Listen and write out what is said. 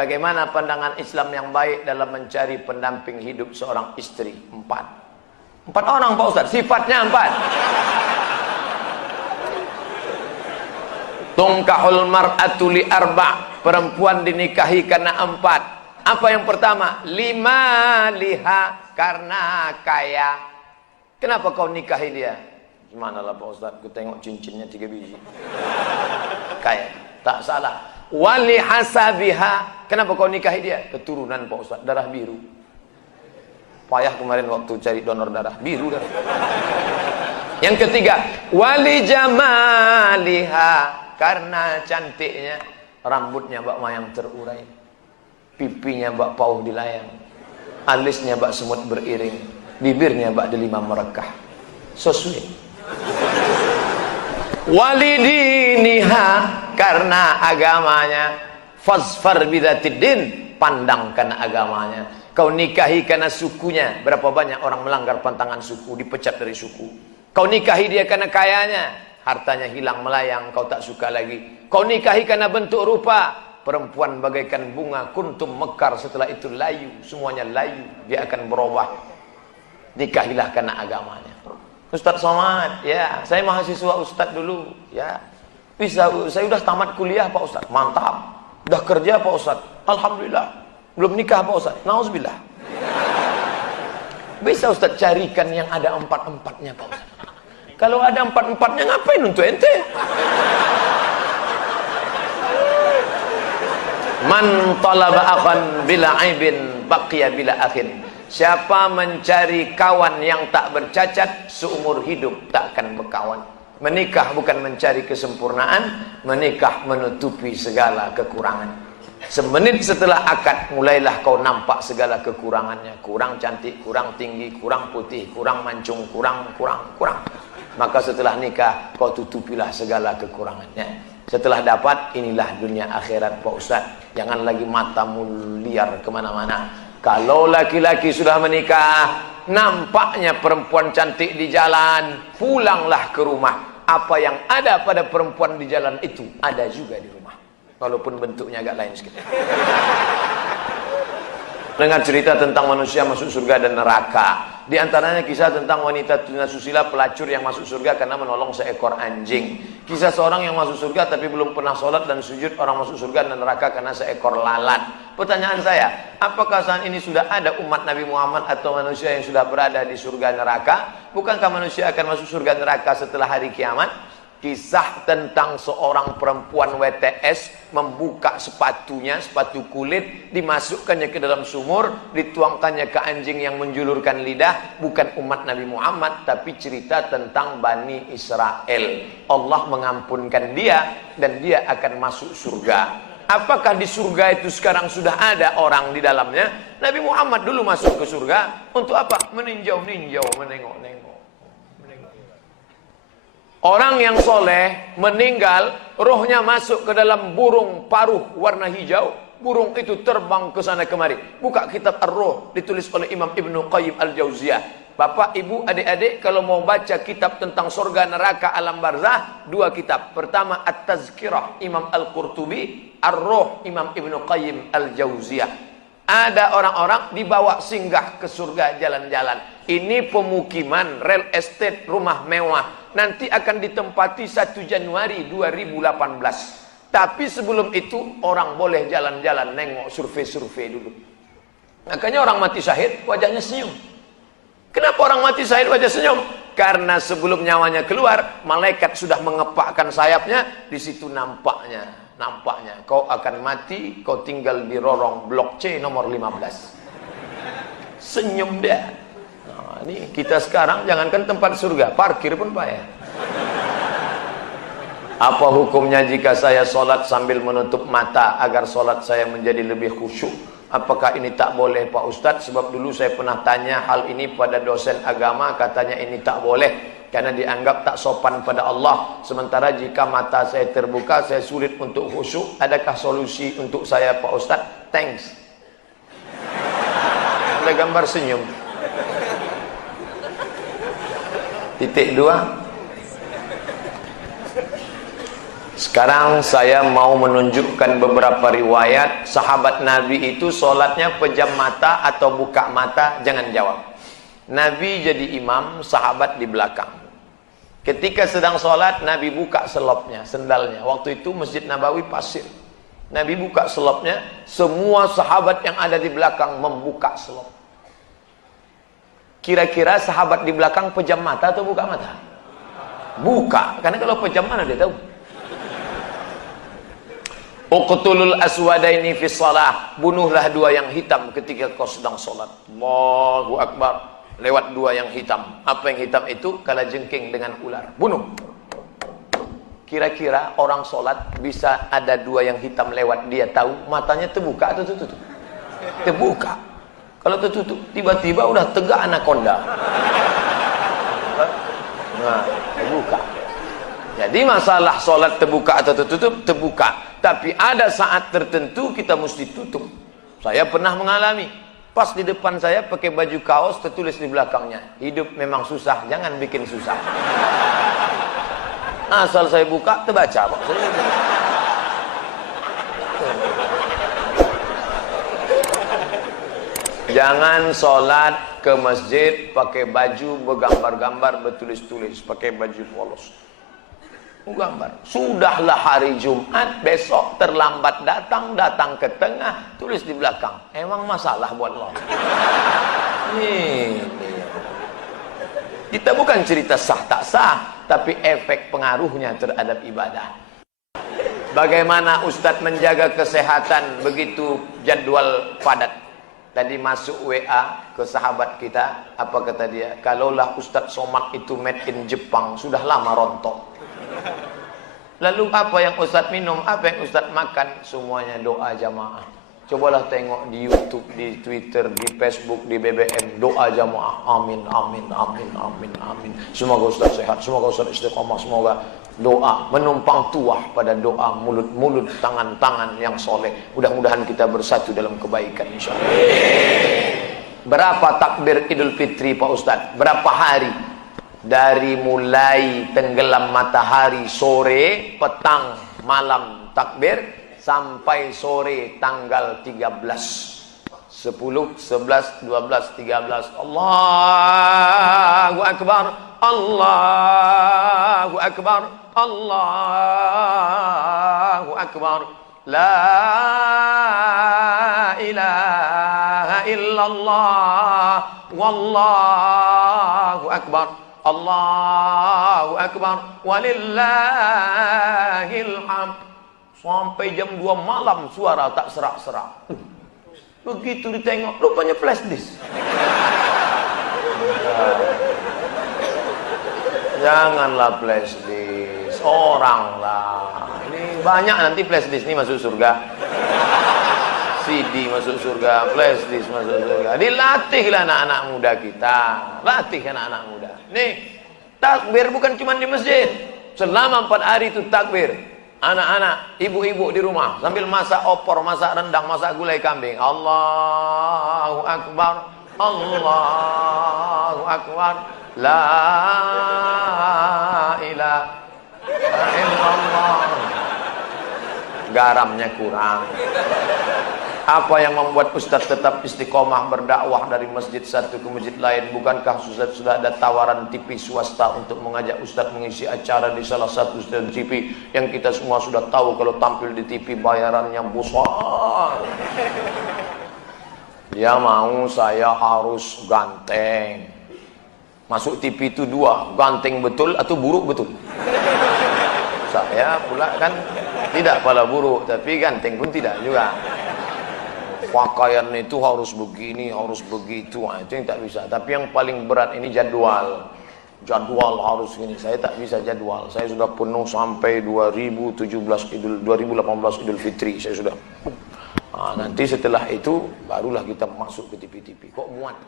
Bagaimana pandangan Islam yang baik dalam mencari pendamping hidup seorang istri? 4 orang Pak Ustaz, sifatnya 4. Tungkahul mar'atu li arba', perempuan dinikahi karena 4. Apa yang pertama? Lima liha, karena kaya. Kenapa kau nikahi dia? Gimana lah Pak Ustaz, ku tengok cincinnya 3 biji. Kaya, tak salah. Wali hasabiha, kenapa kau nikahi dia? Keturunan Pak Ustaz, darah biru. Payah kemarin waktu cari donor darah, biru darah. Yang ketiga, wali jamaliha, karena cantiknya. Rambutnya bak mayang terurai, pipinya bak pauh dilayang, alisnya bak semut beriring, bibirnya bak delima merekah. So sweet. Walidiniha, karena agamanya. Fazfar bidzatiddin, pandang karena agamanya. Kau nikahi karena sukunya. Berapa banyak orang melanggar pantangan suku, dipecat dari suku. Kau nikahi dia karena kayanya, hartanya hilang melayang, kau tak suka lagi. Kau nikahi karena bentuk rupa. Perempuan bagaikan bunga, kuntum mekar, setelah itu layu, semuanya layu, dia akan berubah. Nikahilah karena agamanya. Ustaz Somad, ya, saya mahasiswa Ustaz dulu, ya. Bisa, saya udah tamat kuliah Pak Ustaz. Mantap. Udah kerja Pak Ustaz. Alhamdulillah. Belum nikah Pak Ustaz. Nauzubillah. Bisa Ustaz carikan yang ada 4-4-nya Pak Ustaz. Kalau ada 4-4-nya ngapain untuk ente? Man talaba akhan bila aibin baqiya bila akhin. Siapa mencari kawan yang tak bercacat, seumur hidup tak akan berkawan. Menikah bukan mencari kesempurnaan, menikah menutupi segala kekurangan. Semenit setelah akad, mulailah kau nampak segala kekurangannya. Kurang cantik, kurang tinggi, kurang putih, kurang mancung, kurang. Maka setelah nikah, kau tutupilah segala kekurangannya. Setelah dapat, inilah dunia akhirat Pak Ustaz. Jangan lagi matamu liar kemana-mana. Kalau laki-laki sudah menikah, nampaknya perempuan cantik di jalan, pulanglah ke rumah. Apa yang ada pada perempuan di jalan itu, ada juga di rumah. Walaupun bentuknya agak lain sedikit. Dengar cerita tentang manusia masuk surga dan neraka. Di antaranya kisah tentang wanita tunasusila pelacur yang masuk surga karena menolong seekor anjing. Kisah seorang yang masuk surga tapi belum pernah sholat dan sujud, orang masuk surga dan neraka karena seekor lalat. Pertanyaan saya, apakah saat ini sudah ada umat Nabi Muhammad atau manusia yang sudah berada di surga neraka? Bukankah manusia akan masuk surga neraka setelah hari kiamat? Kisah tentang seorang perempuan WTS membuka sepatunya, sepatu kulit, dimasukkannya ke dalam sumur, dituangkannya ke anjing yang menjulurkan lidah. Bukan umat Nabi Muhammad, tapi cerita tentang Bani Israel. Allah mengampunkan dia dan dia akan masuk surga. Apakah di surga itu sekarang sudah ada orang di dalamnya? Nabi Muhammad dulu masuk ke surga untuk apa? Meninjau-ninjau, menengok-nengok. Orang yang soleh meninggal, rohnya masuk ke dalam burung paruh warna hijau. Burung itu terbang ke sana kemari. Buka kitab Ar-Ruh, ditulis oleh Imam Ibnu Qayyim Al-Jauziyah. Bapak, ibu, adik-adik, kalau mau baca kitab tentang surga, neraka, alam barzah, 2 kitab. Pertama At-Tazkirah, Imam Al-Qurtubi. Ar-Ruh, Imam Ibnu Qayyim Al-Jauziyah. Ada orang-orang dibawa singgah ke surga jalan-jalan. Ini pemukiman, real estate, rumah mewah. Nanti akan ditempati 1 Januari 2018. Tapi sebelum itu orang boleh jalan-jalan, nengok, survei-survei dulu. Makanya orang mati syahid wajahnya senyum. Kenapa orang mati syahid wajah senyum? Karena sebelum nyawanya keluar, malaikat sudah mengepakkan sayapnya. Di situ nampaknya kau akan mati, kau tinggal di lorong blok C nomor 15. Senyum dia. Nah, ini kita sekarang jangankan tempat surga, parkir pun payah. Apa hukumnya jika saya sholat sambil menutup mata agar sholat saya menjadi lebih khusyuk? Apakah ini tak boleh Pak Ustadz? Sebab dulu saya pernah tanya hal ini pada dosen agama, katanya ini tak boleh karena dianggap tak sopan pada Allah. Sementara jika mata saya terbuka, saya sulit untuk khusyuk. Adakah solusi untuk saya Pak Ustadz? Thanks. Ada gambar senyum. Titik 2. Sekarang saya mau menunjukkan beberapa riwayat sahabat Nabi itu sholatnya pejam mata atau buka mata. Jangan jawab. Nabi jadi imam, sahabat di belakang. Ketika sedang sholat, Nabi buka selopnya, sendalnya. Waktu itu Masjid Nabawi pasir. Nabi buka selopnya, semua sahabat yang ada di belakang membuka selop. Kira-kira sahabat di belakang pejam mata atau buka mata? Buka, karena kalau pejam mana dia tahu. Uqtulul aswadaini fi shalah, bunuhlah dua yang hitam ketika kau sedang sholat. Allahu Akbar. Lewat dua yang hitam. Apa yang hitam itu? Kalajengking dengan ular. Bunuh. Kira-kira orang sholat bisa ada dua yang hitam lewat, dia tahu matanya terbuka atau tertutup? Terbuka. Kalau tertutup, tiba-tiba udah tegak anaconda. Nah, terbuka. Jadi masalah sholat terbuka atau tertutup, terbuka. Tapi ada saat tertentu kita mesti tutup. Saya pernah mengalami. Pas di depan saya pakai baju kaos, tertulis di belakangnya, hidup memang susah, jangan bikin susah. Asal saya buka, terbaca Pak. Jangan sholat ke masjid pakai baju bergambar-gambar, bertulis-tulis, pakai baju polos. Gambar. Sudahlah hari Jumat, besok terlambat datang, datang ke tengah, tulis di belakang. Emang masalah buat lo? Kita bukan cerita sah tak sah, tapi efek pengaruhnya terhadap ibadah. Bagaimana Ustadz menjaga kesehatan begitu jadwal padat? Tadi masuk WA ke sahabat kita, apa kata dia? Kalaulah Ustadz Somad itu made in Jepang, sudah lama rontok. Lalu apa yang Ustadz minum, apa yang Ustadz makan? Semuanya doa jamaah. Cobalah tengok di YouTube, di Twitter, di Facebook, di BBM, doa jamaah. Amin, amin, amin, amin, amin. Semoga Ustadz sehat, semoga Ustadz istiqomah, semoga doa menumpang tuah pada doa, mulut-mulut, tangan-tangan yang soleh. Mudah-mudahan kita bersatu dalam kebaikan insyaallah. Berapa takbir Idul Fitri Pak Ustadz? Berapa hari? Dari mulai tenggelam matahari sore, petang, malam takbir sampai sore tanggal 13, 10, 11, 12, 13. Allahu Akbar, Allahu Akbar, Allahu Akbar. La ilaha illallah, wallahu akbar. Allahu Akbar walillahil hamd. Sampai jam 2 malam suara tak serak-serak. Begitu ditengok, rupanya flash disk. Janganlah flash disk, orang lah. Ini banyak nanti flash disk ini masuk surga. CD masuk surga, flash disk masuk surga. Dilatihlah anak-anak muda kita. Latih anak-anak muda. Nih, takbir bukan cuma di masjid. Selama 4 hari itu takbir. Anak-anak, ibu-ibu di rumah sambil masak opor, masak rendang, masak gulai kambing. Allahu Akbar, Allahu Akbar. La ilaha illallah. Garamnya kurang. Apa yang membuat Ustadz tetap istiqomah berdakwah dari masjid satu ke masjid lain? Bukankah Ustadz sudah ada tawaran TV swasta untuk mengajak Ustadz mengisi acara di salah satu stasiun TV yang kita semua sudah tahu kalau tampil di TV bayarannya besar. Dia mau saya harus ganteng. Masuk TV itu 2, ganteng betul atau buruk betul. Saya pula kan tidak pala buruk, tapi ganteng pun tidak juga. Pakaian itu harus begini, harus begitu, itu yang tak bisa. Tapi yang paling berat ini jadwal. Jadwal harus gini. Saya tak bisa jadwal. Saya sudah penuh sampai 2018 Idul Fitri. Saya sudah. Nanti setelah itu barulah kita masuk ke TV-TV. Kok muat?